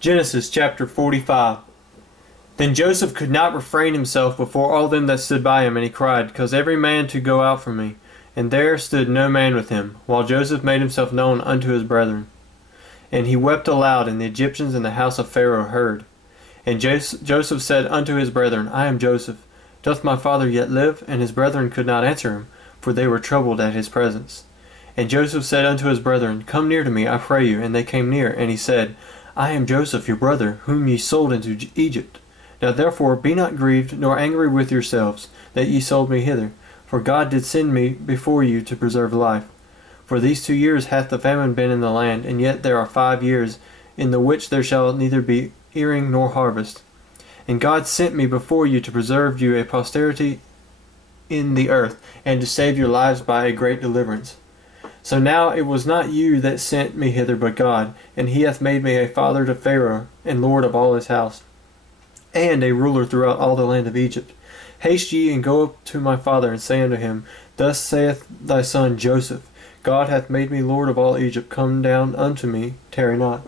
Genesis chapter 45. Then Joseph could not refrain himself before all them that stood by him, and he cried, Cause every man to go out from me. And there stood no man with him, while Joseph made himself known unto his brethren. And he wept aloud, and the Egyptians in the house of Pharaoh heard. And Joseph said unto his brethren, I am Joseph. Doth my father yet live? And his brethren could not answer him, for they were troubled at his presence. And Joseph said unto his brethren, Come near to me, I pray you. And they came near, and he said, I am Joseph your brother, whom ye sold into Egypt. Now therefore be not grieved, nor angry with yourselves, that ye sold me hither. For God did send me before you to preserve life. For these 2 years hath the famine been in the land, and yet there are 5 years, in the which there shall neither be earing nor harvest. And God sent me before you to preserve you a posterity in the earth, and to save your lives by a great deliverance. So now it was not you that sent me hither, but God, and he hath made me a father to Pharaoh, and lord of all his house, and a ruler throughout all the land of Egypt. Haste ye, and go up to my father, and say unto him, Thus saith thy son Joseph, God hath made me lord of all Egypt. Come down unto me, tarry not.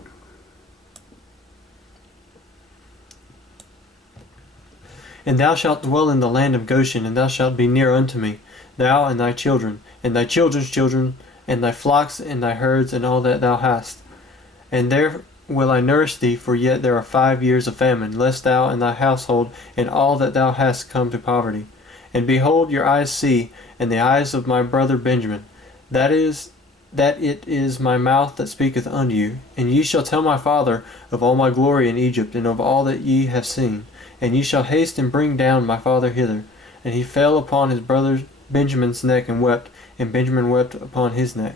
And thou shalt dwell in the land of Goshen, and thou shalt be near unto me, thou and thy children, and thy children's children, and thy flocks, and thy herds, and all that thou hast. And there will I nourish thee, for yet there are 5 years of famine, lest thou and thy household and all that thou hast come to poverty. And behold, your eyes see, and the eyes of my brother Benjamin, that it is my mouth that speaketh unto you. And ye shall tell my father of all my glory in Egypt, and of all that ye have seen. And ye shall haste and bring down my father hither. And he fell upon his brother Benjamin's neck and wept, and Benjamin wept upon his neck.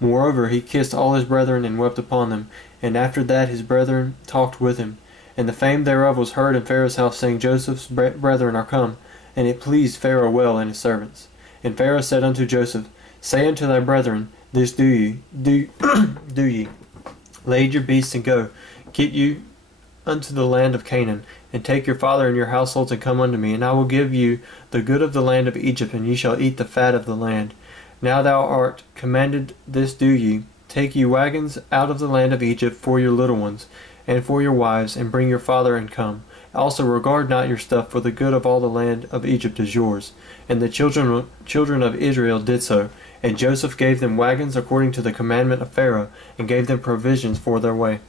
Moreover, he kissed all his brethren and wept upon them. And after that his brethren talked with him. And the fame thereof was heard in Pharaoh's house, saying, Joseph's brethren are come. And it pleased Pharaoh well and his servants. And Pharaoh said unto Joseph, Say unto thy brethren, This do ye. Lade your beasts and go. Get you unto the land of Canaan, and take your father and your households, and come unto me, and I will give you the good of the land of Egypt, and ye shall eat the fat of the land. Now thou art commanded, this do ye. Take ye wagons out of the land of Egypt for your little ones, and for your wives, and bring your father and come. Also regard not your stuff, for the good of all the land of Egypt is yours. And the children of Israel did so. And Joseph gave them wagons according to the commandment of Pharaoh, and gave them provisions for the way.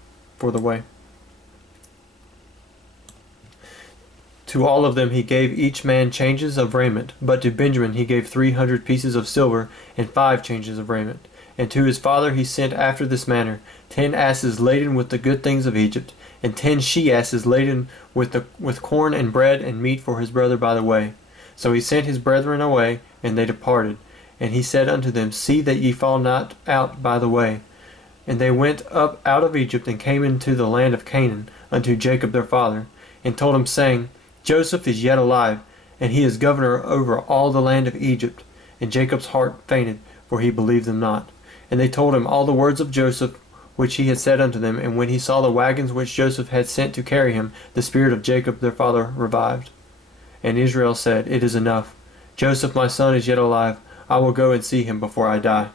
To all of them he gave each man changes of raiment, but to Benjamin he gave 300 pieces of silver, and 5 changes of raiment. And to his father he sent after this manner, 10 asses laden with the good things of Egypt, and 10 she-asses laden with corn and bread and meat for his brother by the way. So he sent his brethren away, and they departed. And he said unto them, See that ye fall not out by the way. And they went up out of Egypt, and came into the land of Canaan, unto Jacob their father, and told him, saying, Joseph is yet alive, and he is governor over all the land of Egypt. And Jacob's heart fainted, for he believed them not. And they told him all the words of Joseph, which he had said unto them. And when he saw the wagons which Joseph had sent to carry him, the spirit of Jacob their father revived. And Israel said, It is enough. Joseph my son is yet alive. I will go and see him before I die.